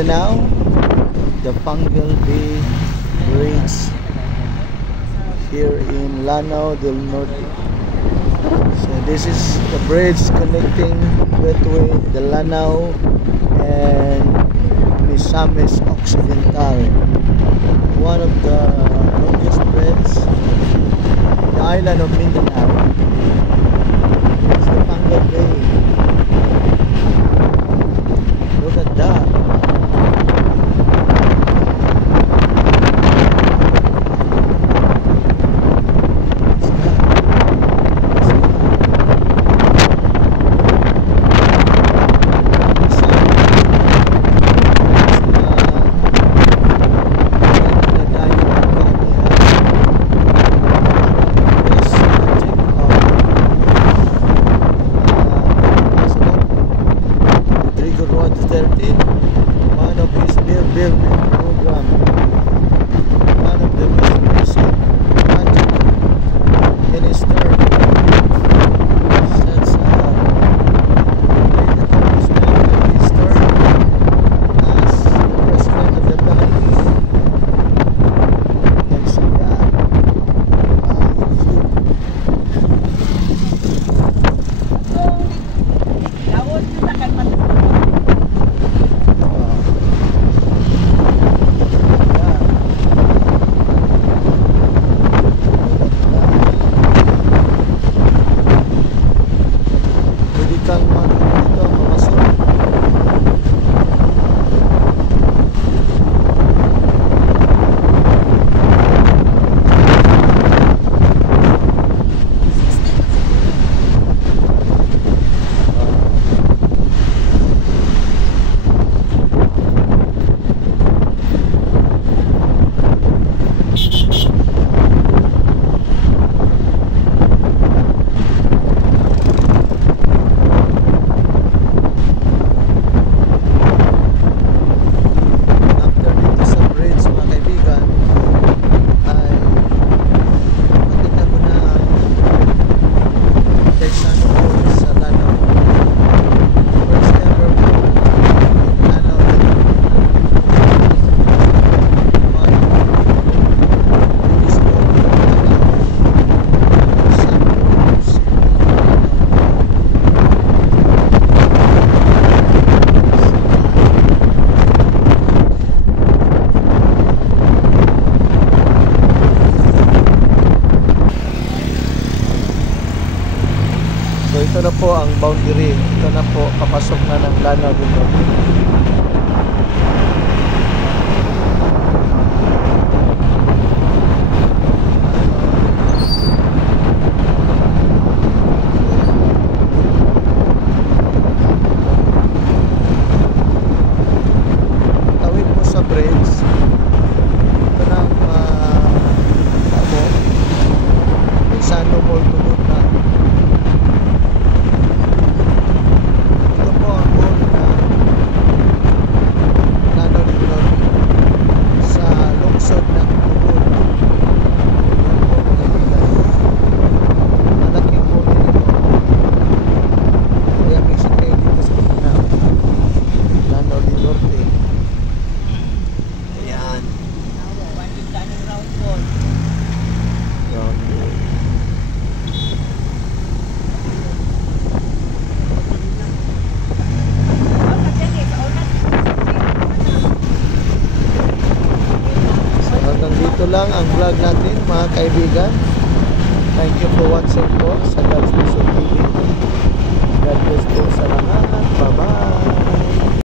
Mindanao, the Pangal Bay Bridge here in Lanao del Norte. So this is the bridge connecting between the Lanao and Misamis Occidental, one of the longest bridges in the island of Mindanao. It's the Pangal Bay. Look at that. One of his building program, one of the most recent project minister, such great accomplishment of his term as the president of the Philippines. You can see that. So ito na po ang boundary. Ito na po, papasok na ng Lanao del Norte. Tawid po sa bridge. Ito na ang Sano Mall tulog na. Ito lang ang vlog natin mga kaibigan. Thank you for watching po sa God's Vision TV. God bless po sa lahat. Bye bye.